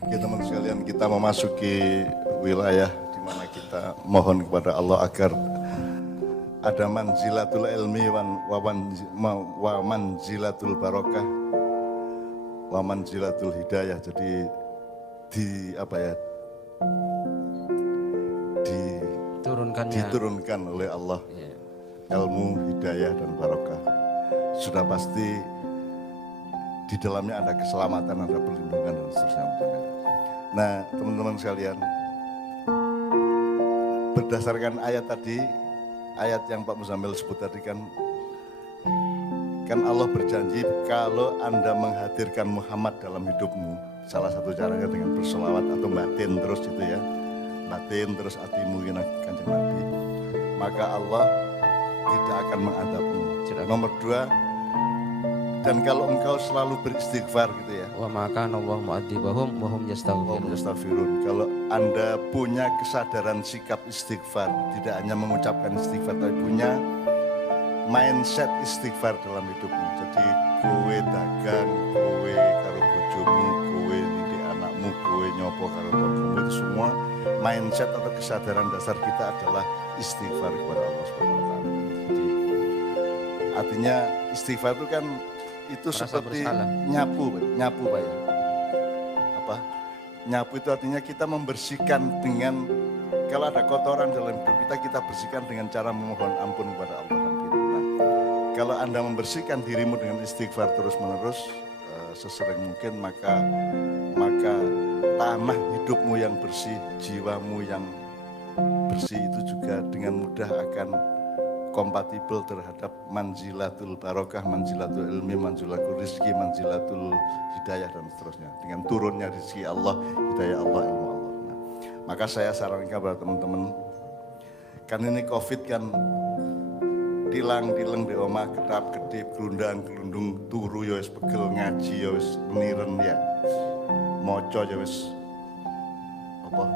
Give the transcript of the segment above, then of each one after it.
Oke teman sekalian, kita memasuki wilayah di mana kita mohon kepada Allah agar ada manzilatul ilmi wa manzilatul barokah wa manzilatul hidayah. Jadi diturunkan oleh Allah ilmu, hidayah dan barokah. Sudah pasti di dalamnya ada keselamatan, ada perlindungan dan seterusnya. Nah teman-teman sekalian, berdasarkan ayat tadi, ayat yang Pak Muzamil sebut tadi kan Allah berjanji kalau Anda menghadirkan Muhammad dalam hidupmu, salah satu caranya dengan bersolawat atau batin terus gitu ya, batin terus hatimu kanjeng Nabi, maka Allah tidak akan mengadabmu. Nomor 2, dan kalau engkau selalu beristighfar gitu ya. Wa maka Allah mu'adzibahum wa hum yastaghfirun. Kalau Anda punya kesadaran sikap istighfar, tidak hanya mengucapkan istighfar tapi punya mindset istighfar dalam hidupmu. Jadi kowe dagang, kowe karo bojomu, kowe didik anakmu, kowe nyopo karo tonggomu, itu semua mindset atau kesadaran dasar kita adalah istighfar kepada Allah Subhanahu wa taala. Jadi artinya istighfar itu kan itu merasa seperti bersalah. nyapu Pak ya. Apa? Nyapu itu artinya kita membersihkan dengan, kalau ada kotoran dalam hidup kita bersihkan dengan cara memohon ampun kepada Allah. Nah, kalau Anda membersihkan dirimu dengan istighfar terus menerus sesering mungkin, maka tanah hidupmu yang bersih, jiwamu yang bersih itu juga dengan mudah akan kompatibel terhadap manzilatul barokah, manzilatul ilmi, manzilatul rizki, manzilatul hidayah dan seterusnya. Dengan turunnya rizki Allah, hidayah Allah, ilmu Allah. Nah, maka saya sarankan kepada teman-teman, kan ini COVID kan tilang-tilang di omah, ketap-ketip, gelundang-gelundung, turu ya wis pegel, ngaji ya wis meniren ya, moco ya wis apa,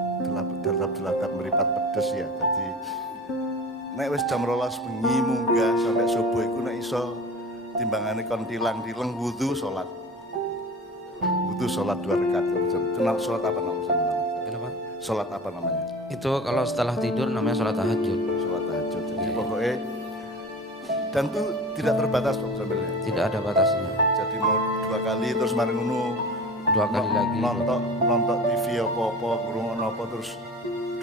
delap-delap meripat pedes ya. Jadi nek wis jam 12 bengi munggah sampai subuh iku nek iso timbangane kon tilang-tilang wudu salat 2 rakaat. Kenal salat apa namanya? Kenapa? Salat apa namanya? Itu kalau setelah tidur namanya salat tahajud. Salat tahajud. Jadi pokoknya, dan itu tidak terbatas Pak sambilnya. Tidak ada batasnya. Jadi mau 2 kali terus mari ngono 2 kali lagi. Nonton TV apa-apa, ngrungokno apa terus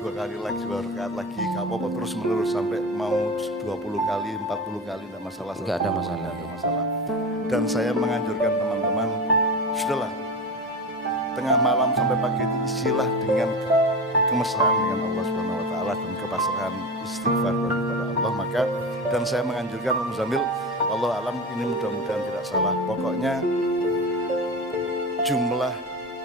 2 kali lagi, 2 rakaat lagi, gak apa-apa terus menerus sampai mau 20 kali, 40 kali, tidak masalah. Gak ada masalah. Gak ada masalah. Dan saya menganjurkan teman-teman, sudahlah, tengah malam sampai pagi itu isilah dengan kemesraan dengan Allah Subhanahu wa taala dan kepasrahan istighfar kepada Allah. Maka dan saya menganjurkan Muzamil, Allah alam ini mudah-mudahan tidak salah. Pokoknya jumlah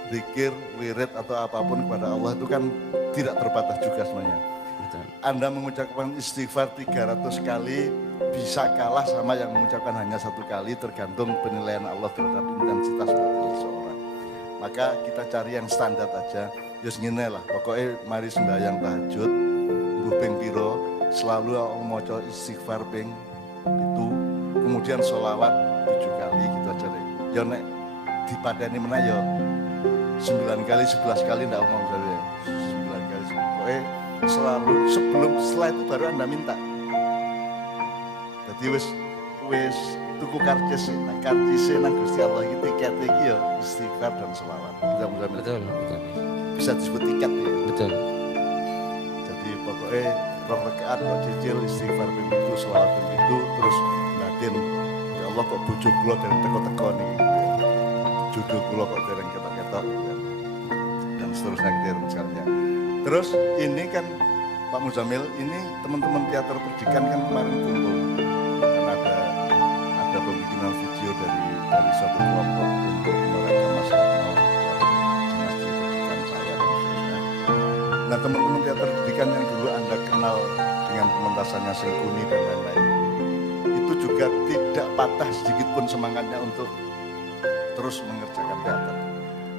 zikir, wirid atau apapun kepada Allah itu kan tidak terbatas juga sebenarnya. Betul. Anda mengucapkan istighfar 300 kali bisa kalah sama yang mengucapkan hanya 1 kali, tergantung penilaian Allah terhadap intensitas batin seseorang. Maka kita cari yang standar aja. Yus ngene lah, pokoknya mari sembahyang tahajud, mbuh ping piro, selalu maca istighfar ping 7, kemudian sholawat 7 kali gitu aja deh. Ya nek dipadani meneh ya 9 kali, 11 kali ndak omong saya. 9 kali. Pokoknya selalu setelah itu baru Anda minta. Jadi wis tuku karcis, nah karcisnya nang Gusti Allah iki tiket iki ya istighfar dan selawat. Betul. Bisa disebut tiket ya. Betul. Jadi pokoknya 2 rakaat kok cicil istighfar ping 7, selawat ping 7, terus batin ya Allah kok bojo kula dereng teko-teko niki. Jodoh kula kok dereng ketok-ketok dan seterusnya gitu misalnya. Terus ini kan Pak Muzamil, ini teman-teman teater perdikan kan kemarin kumpul karena ada pembikinan video dari suatu kelompok untuk mereka masyarakat dinas pendidikan saya dan seterusnya. Nah teman-teman teater perdikan yang dulu Anda kenal dengan pementasannya Singkuni dan lain-lain, itu juga tidak patah sedikit pun semangatnya untuk terus mengerjakan teater.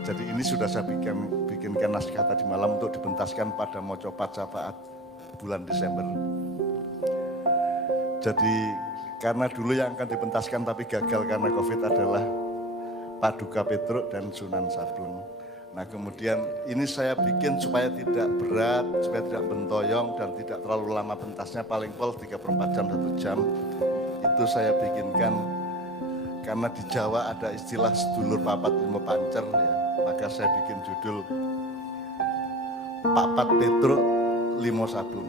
Jadi ini sudah saya bikinkan naskah tadi malam untuk dipentaskan pada Moco Pacapaat bulan Desember. Jadi karena dulu yang akan dipentaskan tapi gagal karena COVID adalah Paduka Petruk dan Sunan Sableng. Nah kemudian ini saya bikin supaya tidak berat, supaya tidak bentoyong dan tidak terlalu lama pentasnya, paling pol 3/4 jam 1 jam. Itu saya bikinkan karena di Jawa ada istilah sedulur papat limo pancer ya. Maka saya bikin judul Papat Petruk Limo Sabun.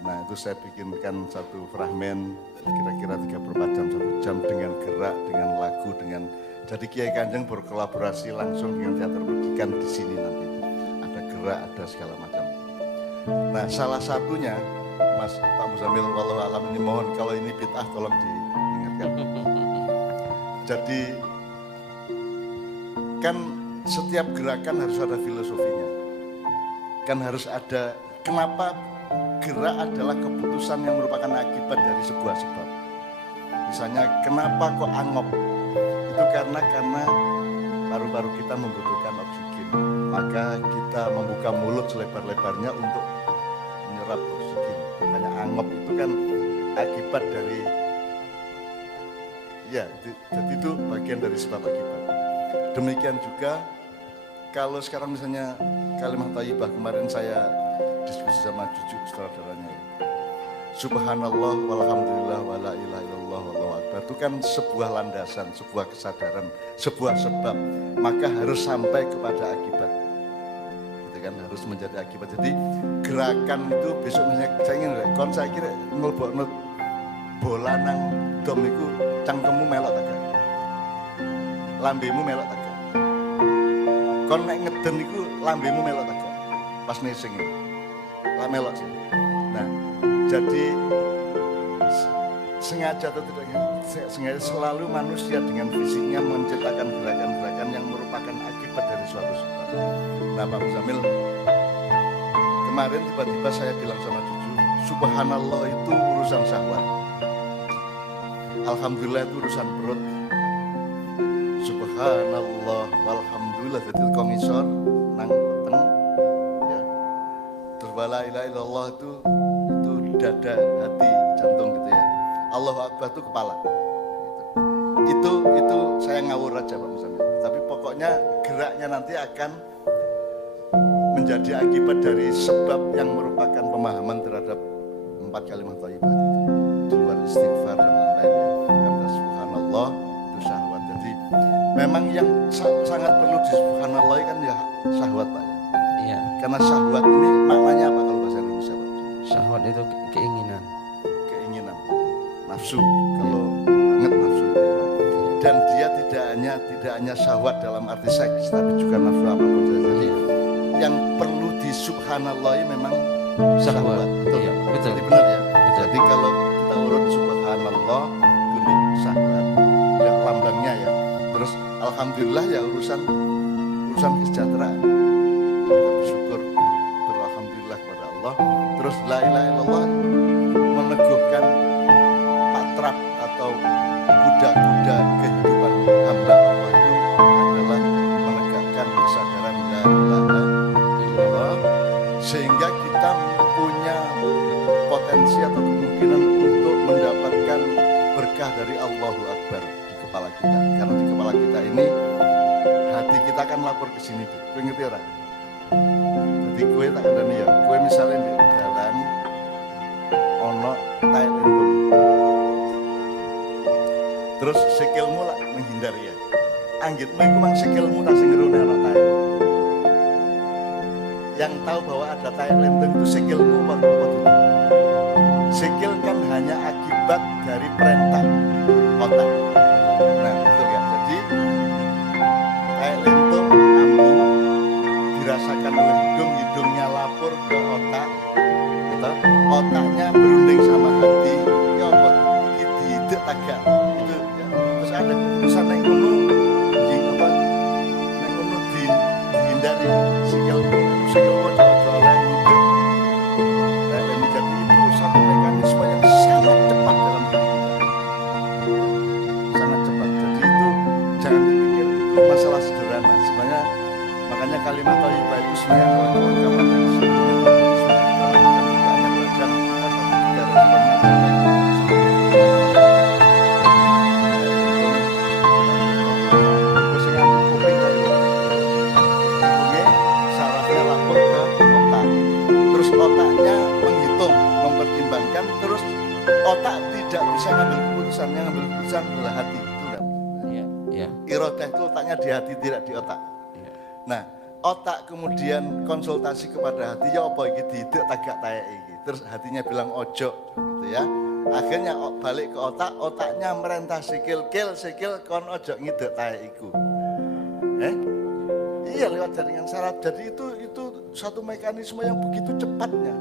Nah itu saya bikinkan satu fragmen kira-kira 3/4 jam 1 jam dengan gerak, dengan lagu, dengan jadi Kiai Kanjeng berkolaborasi langsung dengan teater pendidikan di sini nanti. Ada gerak, ada segala macam. Nah salah satunya Mas Pak Muzamil wallahu alam ini mohon kalau ini bid'ah tolong diingatkan. Jadi kan setiap gerakan harus ada filosofinya. Kan harus ada kenapa gerak adalah keputusan yang merupakan akibat dari sebuah sebab. Misalnya kenapa kok angop? Itu karena paru-paru kita membutuhkan oksigen. Maka kita membuka mulut selebar-lebarnya untuk menyerap oksigen. Makanya angop itu kan akibat dari ya, jadi itu bagian dari sebab akibat. Demikian juga kalau sekarang misalnya kalimat thayyibah, kemarin saya diskusi sama cucu saudaranya. Subhanallah walhamdulillah wala ilaha illallah wallahu akbar. Itu kan sebuah landasan, sebuah kesadaran, sebuah sebab. Maka harus sampai kepada akibat. Itu kan harus menjadi akibat. Jadi gerakan itu besok misalnya saya ingin kon saya kira ngelbokno bola nang dom iku cangkemmu melok tak? Lambemu melok tak? Kon nek ngeden iku lambemu melok tak? Pas nesing itu. Lah melok sih. Nah, jadi sengaja atau tidak sengaja selalu manusia dengan fisiknya menciptakan gerakan-gerakan yang merupakan akibat dari suatu sebab. Nah Pak Muzamil, kemarin tiba-tiba saya bilang sama cucu, subhanallah itu urusan syahwat, alhamdulillah itu urusan perut. Subhanallah walhamdulillah jadi kongisor nang teng ya. Terus la ilaha illallah itu dada, hati, jantung gitu ya. Allahu Akbar itu kepala. Gitu. Itu saya ngawur aja Pak Muzamil. Tapi pokoknya geraknya nanti akan menjadi akibat dari sebab yang merupakan pemahaman terhadap 4 kalimat thayyibah di luar istighfar dan lain-lainnya. Karena subhanallah itu syahwat. Jadi memang yang sangat perlu di subhanallah kan ya syahwat Pak ya. Iya. Karena syahwat ini maknanya apa kalau bahasa Indonesia Pak? Syahwat itu keinginan. Keinginan, nafsu, kalau banget nafsu itu ya Pak. Dan dia tidak hanya syahwat dalam arti seks, tapi juga nafsu apapun saja. Jadi yang perlu di subhanallah memang syahwat. Betul, iya, betul. Jadi benar ya. Betul. Jadi kalau kita urut subhanallah, itu syahwat, ya lambangnya ya. Terus alhamdulillah ya urusan kesejahteraan. Kita bersyukur, beralhamdulillah kepada Allah. Terus la ilaha illallah meneguhkan patrap atau kuda-kuda kehidupan hamba Allah itu adalah menegakkan kesadaran la ilaha illallah sehingga kita punya potensi atau kemungkinan untuk mendapatkan berkah dari Allahu Akbar di kepala kita. Karena di kepala kita ini hati kita akan lapor ke sini. Kowe ngerti ora? Jadi kowe tak kandani ya. Kowe misalnya di jalan ono tai lendung. Terus sikilmu lah menghindar ya. Anggitmu iku mang sikilmu tak sing ngerone ana tai. Yang tahu bahwa ada tai lendung itu sikilmu apa tutup. Sikil kan hanya akibat dari perintah otak. Nah, betul ya. Jadi tai lendung ambu dirasakan oleh hidung, hidungnya lapor ke otak, gitu. Otaknya berunding sama hati, ya apa? Iki tagak, itu ya. Terus ada keputusan yang ngono, apa? Yang ngono dihindari, sikil ojo-ojo oleh itu. Dan menjadi itu satu mekanisme yang sangat cepat dalam hidup kita. Sangat cepat. Jadi itu jangan dipikir itu masalah sederhana. Sebenarnya makanya kalimat thayyibah itu sebenarnya kalau kawan-kawan yang sebelumnya keputusan adalah hati, itu enggak? Iya. Iya. Irodah itu letaknya di hati, tidak di otak. Iya. Nah, otak kemudian konsultasi kepada hati, ya apa iki diidik tak gak taek iki. Terus hatinya bilang ojo gitu ya. Akhirnya balik ke otak, otaknya merintah sikil kon ojo ngidek taek iku. Iya, lewat jaringan saraf. Jadi itu satu mekanisme yang begitu cepatnya.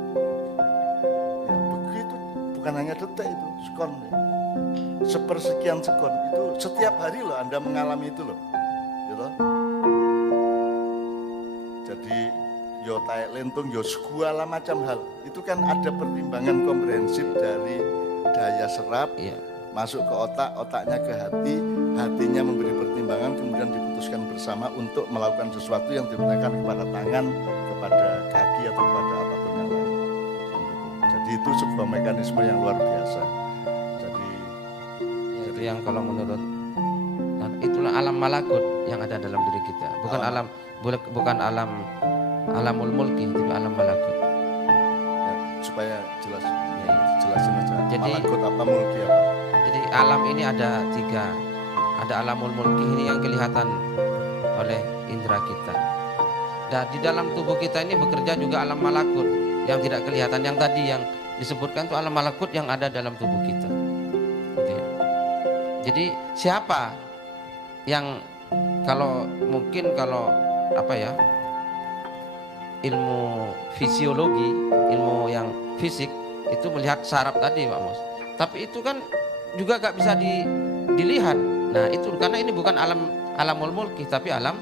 Ya, begitu, bukan hanya detik itu, sekon. Sepersekian sekon itu setiap hari loh Anda mengalami itu loh. Gitu. Jadi yo taek lentung yo segala macam hal. Itu kan ada pertimbangan komprehensif dari daya serap, Iya. masuk ke otak, otaknya ke hati, hatinya memberi pertimbangan, kemudian diputuskan bersama untuk melakukan sesuatu yang digunakan kepada tangan, kepada kaki atau kepada apapun yang lain. Jadi itu sebuah mekanisme yang luar biasa. Jadi Ya, itu yang kalau menurut itulah alam malakut yang ada dalam diri kita. Bukan bukan alamul mulki, tapi alam malakut. ya, supaya jelas, Ya, jelasin aja. Jadi- Malakut apa, mulki apa? Jadi alam ini ada 3. Ada alamul mulki ini yang kelihatan oleh indera kita. Dan di dalam tubuh kita ini bekerja juga alam malakut yang tidak kelihatan. Yang tadi yang disebutkan itu alam malakut yang ada dalam tubuh kita. Gitu ya. Jadi siapa yang mungkin kalau apa ya, ilmu fisiologi, ilmu yang fisik itu melihat saraf tadi Pak Mus. Tapi itu kan juga gak bisa dilihat. Nah itu karena ini bukan alamul mulki tapi alam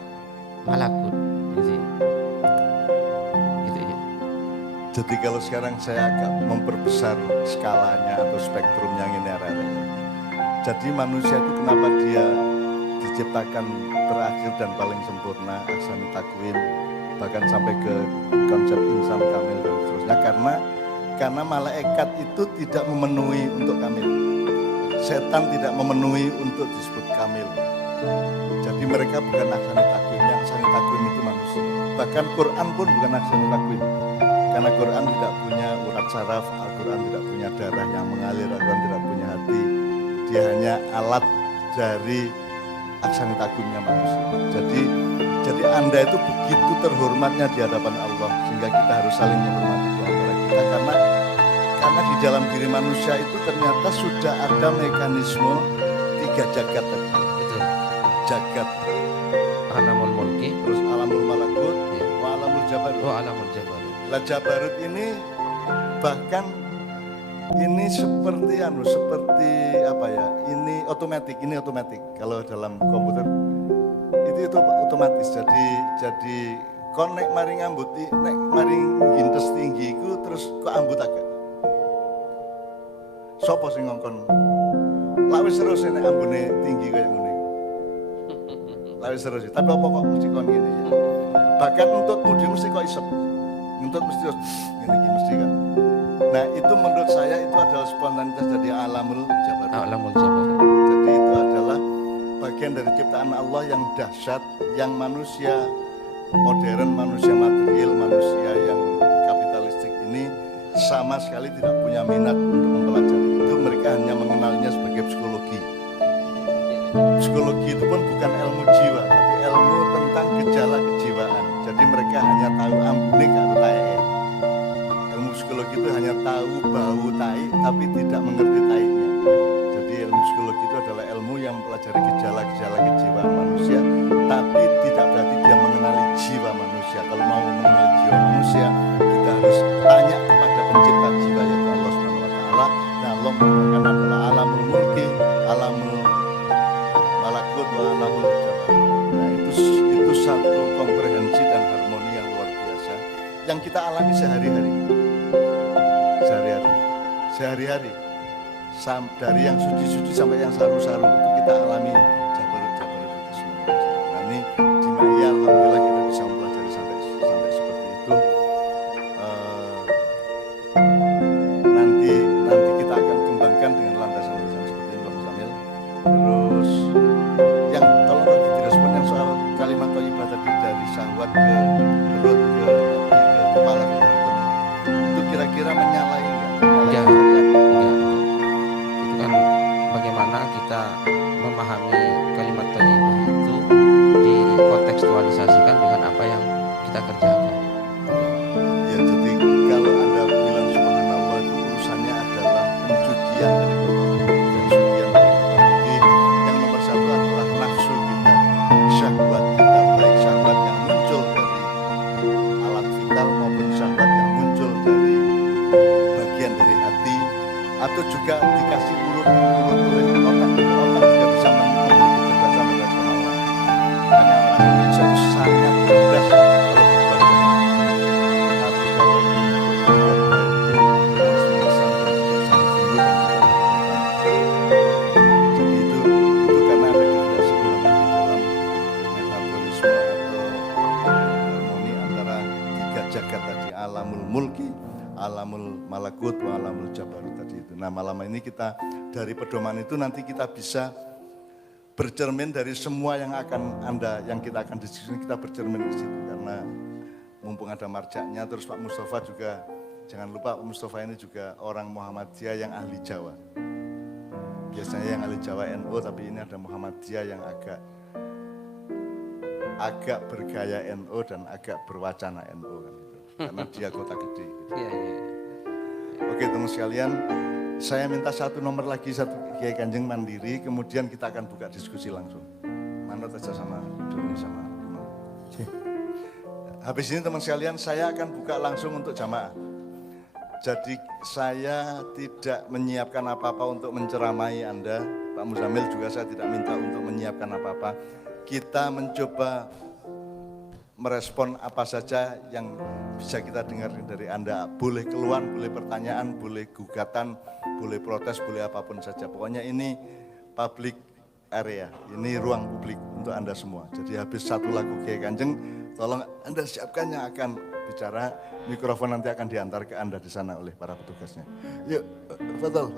malakut. Gitu ya. Gitu ya. Jadi kalau sekarang saya agak memperbesar skalanya atau spektrumnya ini arahnya. Jadi manusia itu kenapa dia diciptakan terakhir dan paling sempurna, ahsani takwim, bahkan sampai ke konsep insan kamil dan seterusnya, karena malaikat itu tidak memenuhi untuk kamil. Setan tidak memenuhi untuk disebut kamil. Jadi mereka bukan ahsani takwim, yang ahsani takwim itu manusia. Bahkan Quran pun bukan ahsani takwim. Karena Quran tidak punya urat saraf, Al-Quran tidak punya darah yang mengalir, Al-Quran tidak punya hati. Dia hanya alat dari ahsani takwimnya manusia. Jadi Anda itu begitu terhormatnya di hadapan Allah, sehingga kita harus saling menghormati di antara kita, karena di dalam diri manusia itu ternyata sudah ada mekanisme 3 jagat tadi. Betul. Jagat, Alamul mulki, terus alamul malakut, ya. wa alamul jabarut. Alamul jabarut. Lah Jabarut ini bahkan ini seperti apa ya? Ini otomatis. Kalau dalam komputer itu otomatis. Jadi kon nek mari ngambuti, nek mari ngintes tinggi iku terus kok ambut agak. Sopo sing ngongkon? Lah wis terus nek ambune tinggi kaya ngene. Lah wis terus. Tapi apa kok mesti kon ngene ya? Bahkan untutmu dia mesti kok isep. Untut mesti ngene iki mesti kan. Nah, itu menurut saya itu adalah spontanitas dari alamul jabarut. Alamul jabarut. Jadi itu adalah bagian dari ciptaan Allah yang dahsyat, yang manusia modern, manusia material, manusia yang kapitalistik ini sama sekali tidak punya minat untuk mempelajari itu. Mereka hanya mengenalnya sebagai psikologi. Psikologi itu pun bukan ilmu jiwa, tapi ilmu tentang gejala kejiwaan. Jadi mereka hanya tahu ambune karo taeke. Ilmu psikologi itu hanya tahu bau tai, tapi tidak mengerti tainya. Jadi ilmu psikologi itu adalah ilmu yang mempelajari gejala-gejala kejiwaan manusia, tapi tidak berarti dia mengenali jiwa manusia. Kalau mau mengenali jiwa manusia, kita harus tanya kepada pencipta jiwa yaitu Allah Subhanahu wa taala. Nah, Allah merupakan adalah alamul mulki, alamul malakut wa alamul jabarut. Nah, itu satu komprehensi dan harmoni yang luar biasa yang kita alami sehari-hari. Dari yang suci-suci sampai yang saru-saru itu kita alami jabarut-jabarut itu semuanya. Nah, ini di Maya alhamdulillah kita bisa mempelajari sampai seperti itu. Nanti kita akan kembangkan dengan landasan-landasan seperti ini, Bang Samil. Terus yang tolong direspon yang soal kalimat thayyibah tadi, dari syahwat ke perut ke hati ke kepala itu kira-kira menyalahi enggak? Enggak. Itu kan bagaimana kita menyesuaikan dengan apa yang kita kerjakan. Ya, jadi kalau Anda bilang subhanallah itu urusannya adalah pencucian dari kotoran, pencucian dari kotoran. Jadi yang nomor satu adalah nafsu kita, syahwat kita, baik syahwat yang muncul dari alat vital maupun syahwat yang muncul dari bagian dari hati, atau juga dikasih urut oleh otak. Otak juga bisa memberi kecerdasan rasional. Hanya orang Indonesia itu sangat cerdas kalau berbagi. Tapi kalau berbuat baik itu malas-malasan dan tidak sungguh-sungguh dan tidak kecerdasan. Jadi itu karena ada ketidakseimbangan di dalam metabolisme atau harmoni antara tiga jagat tadi, alamul mulki, alamul malakut, wa alamul jabarut tadi itu. Nah, malam ini kita dari pedoman itu nanti kita bisa bercermin dari semua yang kita akan diskusi, kita bercermin di situ. Karena mumpung ada marjaknya, terus Pak Mustafa juga, jangan lupa Pak Mustafa ini juga orang Muhammadiyah yang ahli Jawa. Biasanya yang ahli Jawa NU, tapi ini ada Muhammadiyah yang agak bergaya NU dan agak berwacana NU kan gitu. Karena dia kota gede. Gitu. Iya. Oke teman sekalian, saya minta satu nomor lagi, satu Kiai Kanjeng mandiri, kemudian kita akan buka diskusi langsung. Manut aja sama Doni sama Imam. Habis ini teman sekalian, saya akan buka langsung untuk jamaah. Jadi saya tidak menyiapkan apa-apa untuk menceramai Anda. Pak Muzamil juga saya tidak minta untuk menyiapkan apa-apa. Kita mencoba merespon apa saja yang bisa kita dengar dari Anda. Boleh keluhan, boleh pertanyaan, boleh gugatan, boleh protes, boleh apapun saja. Pokoknya ini public area, ini ruang publik untuk Anda semua. Jadi habis satu lagu Kiai Kanjeng, tolong Anda siapkan yang akan bicara. Mikrofon nanti akan diantar ke Anda di sana oleh para petugasnya. Yuk, betul.